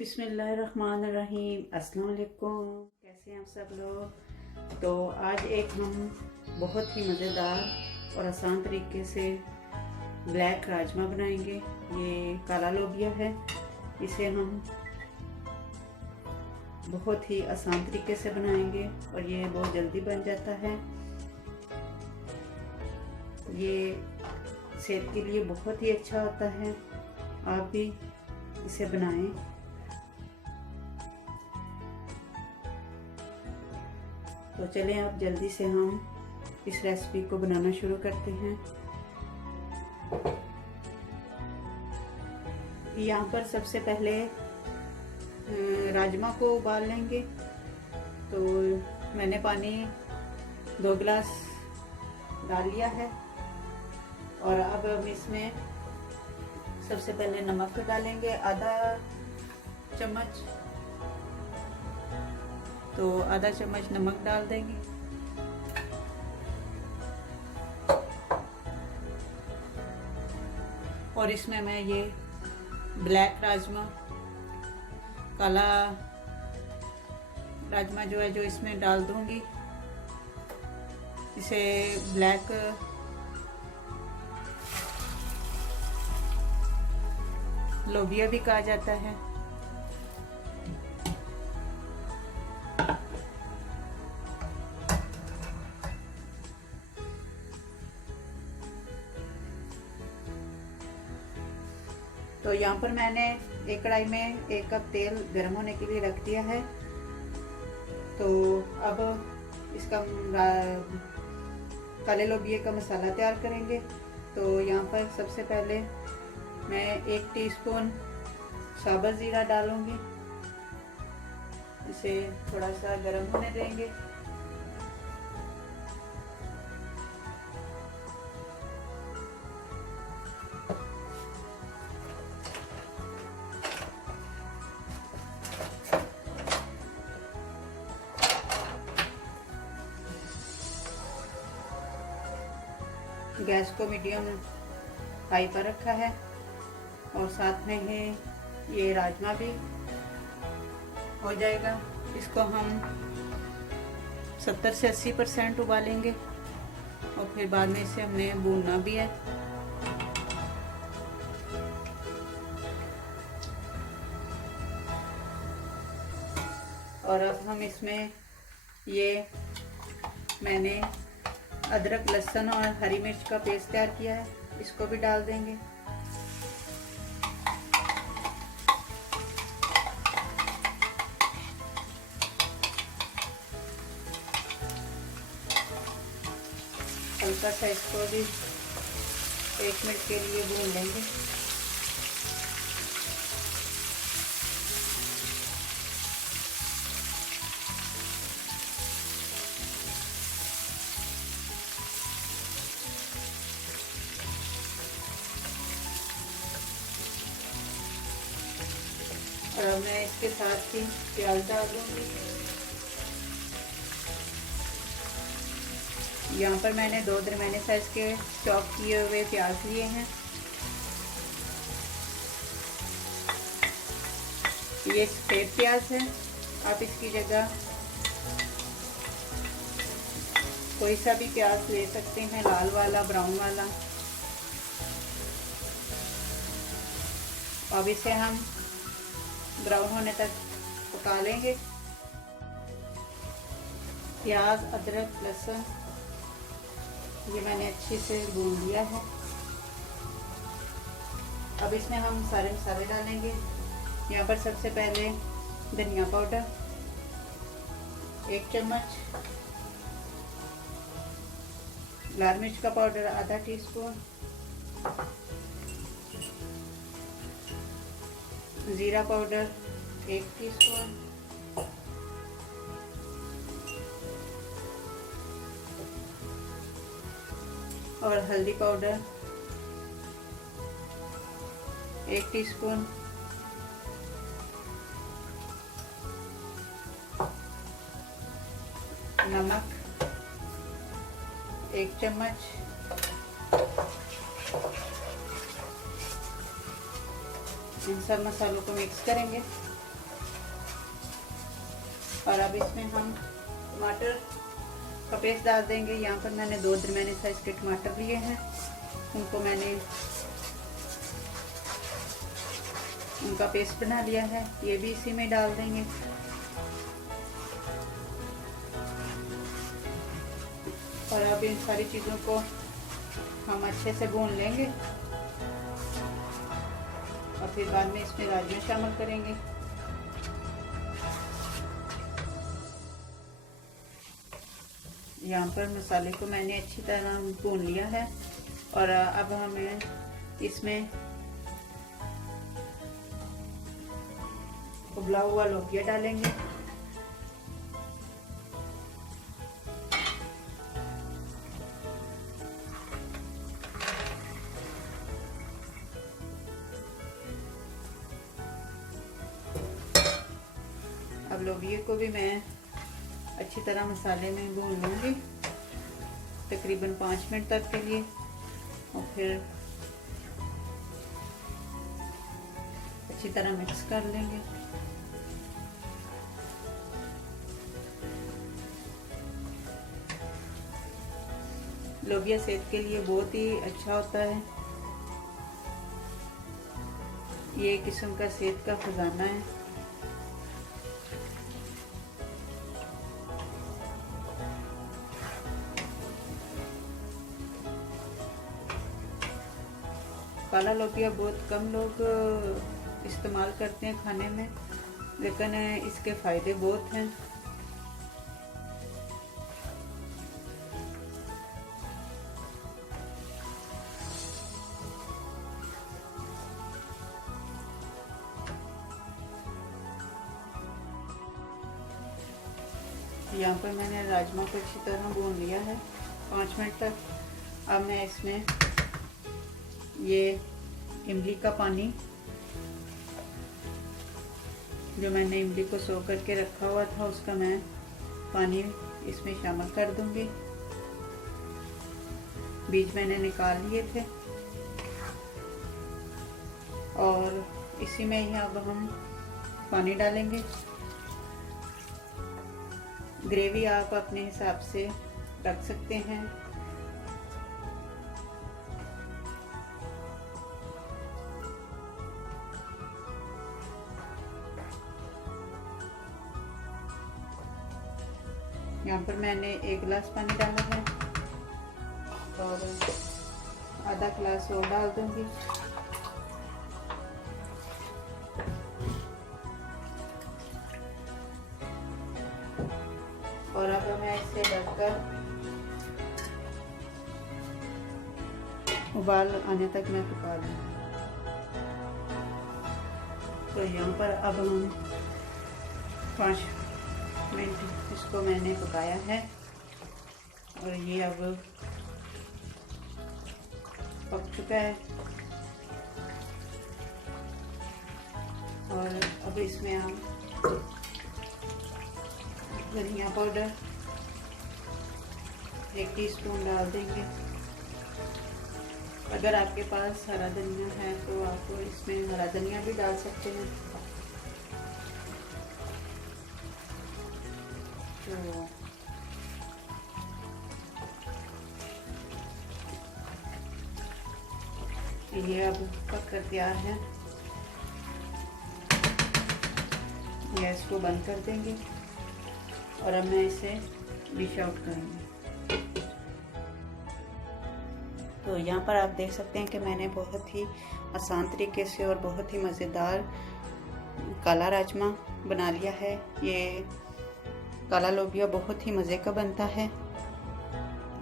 बिस्मिल्लाहिर्रहमानिर्रहीम। अस्सलाम वालेकुम। कैसे हैं आप सब लोग। तो आज एक हम बहुत ही मज़ेदार और आसान तरीके से ब्लैक राजमा बनाएंगे। ये काला लोबिया है। इसे हम बहुत ही आसान तरीके से बनाएंगे और ये बहुत जल्दी बन जाता है। ये सेहत के लिए बहुत ही अच्छा होता है। आप भी इसे बनाएं। तो चलें आप जल्दी से हम इस रेसिपी को बनाना शुरू करते हैं। यहाँ पर सबसे पहले राजमा को उबाल लेंगे। तो मैंने पानी 2 गिलास डाल लिया है और अब हम इसमें सबसे पहले नमक डालेंगे आधा चम्मच। तो आधा चम्मच नमक डाल देंगे। और इसमें मैं ये ब्लैक राजमा, काला राजमा जो है जो इसमें डाल दूंगी। इसे ब्लैक लोबिया भी कहा जाता है। तो यहाँ पर मैंने एक कढ़ाई में 1 कप तेल गर्म होने के लिए रख दिया है। तो अब इसका काले लोबिये का मसाला तैयार करेंगे। तो यहाँ पर सबसे पहले मैं 1 टीस्पून साबुत ज़ीरा डालूंगी। इसे थोड़ा सा गर्म होने देंगे। गैस को मीडियम हाई पर रखा है और साथ में ही ये राजमा भी हो जाएगा। इसको हम 70 से 80% उबालेंगे और फिर बाद में इसे हमने भूनना भी है। और अब हम इसमें ये मैंने अदरक, लहसुन और हरी मिर्च का पेस्ट तैयार किया है, इसको भी डाल देंगे। हल्का सा इसको भी 1 मिनट के लिए भून लेंगे। और अब मैं इसके साथ ही प्याज डाल दूंगी। यहाँ पर मैंने 2 दरमियाने साइज के चॉप किए हुए प्याज लिए हैं। ये सफेद प्याज है। आप इसकी जगह कोई सा भी प्याज ले सकते हैं, लाल वाला, ब्राउन वाला। अब इसे हम ब्राउन होने तक पका लेंगे। प्याज, अदरक, लहसुन ये मैंने अच्छे से भून लिया है। अब इसमें हम सारे मसाले डालेंगे। यहाँ पर सबसे पहले धनिया पाउडर 1 चम्मच, लाल मिर्च का पाउडर आधा टीस्पून, जीरा पाउडर 1 टीस्पून, और हल्दी पाउडर 1 टीस्पून, नमक 1 चम्मच, इन सब मसालों को मिक्स करेंगे। और अब इसमें हम टमाटर का पेस्ट डाल देंगे। यहाँ पर मैंने 2 दरमियाने साइज के टमाटर लिए हैं, उनका पेस्ट बना लिया है, ये भी इसी में डाल देंगे। और अब इन सारी चीज़ों को हम अच्छे से भून लेंगे और फिर बाद में इसमें राजमा शामिल करेंगे। यहाँ पर मसाले को मैंने अच्छी तरह भून लिया है और अब हमें इसमें उबला हुआ लोबिया डालेंगे। अब लोबिया को भी मैं अच्छी तरह मसाले में भून लूँगी तकरीबन 5 मिनट तक के लिए और फिर अच्छी तरह मिक्स कर लेंगे। लोबिया सेहत के लिए बहुत ही अच्छा होता है, ये एक किस्म का सेहत का खजाना है। काला लोबिया बहुत कम लोग इस्तेमाल करते हैं खाने में, लेकिन इसके फायदे बहुत हैं। यहाँ पर मैंने राजमा को अच्छी तरह भून लिया है 5 मिनट तक। अब मैं इसमें ये इमली का पानी, जो मैंने इमली को सोख करके रखा हुआ था, उसका मैं पानी इसमें शामिल कर दूंगी। बीज मैंने निकाल लिए थे और इसी में ही अब हम पानी डालेंगे। ग्रेवी आप अपने हिसाब से रख सकते हैं। यहाँ पर मैंने 1 गिलास पानी डाला है और आधा गिलास और डाल दूंगी। और अब मैं इसे ढककर उबाल आने तक मैं पका लूँगी। तो यहाँ पर अब हम 5 मिनट इसको मैंने पकाया है और ये अब पक चुका है। और अब इसमें हम धनिया पाउडर 1 टीस्पून डाल देंगे। अगर आपके पास हरा धनिया है तो आप इसमें हरा धनिया भी डाल सकते हैं। तो ये अब पक कर तैयार है। गैस को बंद कर देंगे और अब मैं इसे डिश आउट करूँगी। तो यहाँ पर आप देख सकते हैं कि मैंने बहुत ही आसान तरीके से और बहुत ही मज़ेदार काला राजमा बना लिया है। ये काला लोबिया बहुत ही मज़े का बनता है।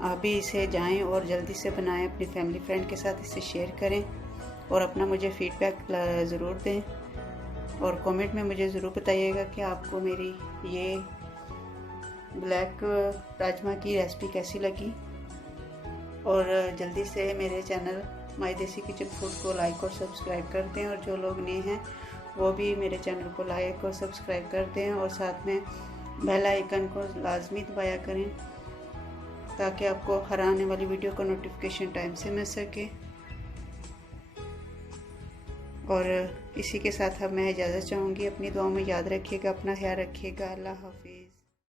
आप भी इसे जाएं और जल्दी से बनाएं, अपनी फैमिली फ्रेंड के साथ इसे शेयर करें और अपना मुझे फीडबैक ज़रूर दें और कमेंट में मुझे ज़रूर बताइएगा कि आपको मेरी ये ब्लैक राजमा की रेसिपी कैसी लगी। और जल्दी से मेरे चैनल माय देसी किचन फूड को लाइक और सब्सक्राइब कर दें और जो लोग नए हैं वो भी मेरे चैनल को लाइक और सब्सक्राइब कर दें और साथ में बेल आइकन को लाजमी दबाया करें ताकि आपको हर आने वाली वीडियो का नोटिफिकेशन टाइम से मिल सके। और इसी के साथ अब मैं इजाज़त चाहूँगी। अपनी दुआओं में याद रखिएगा, अपना ख्याल रखिएगा। अल्लाह हाफिज़।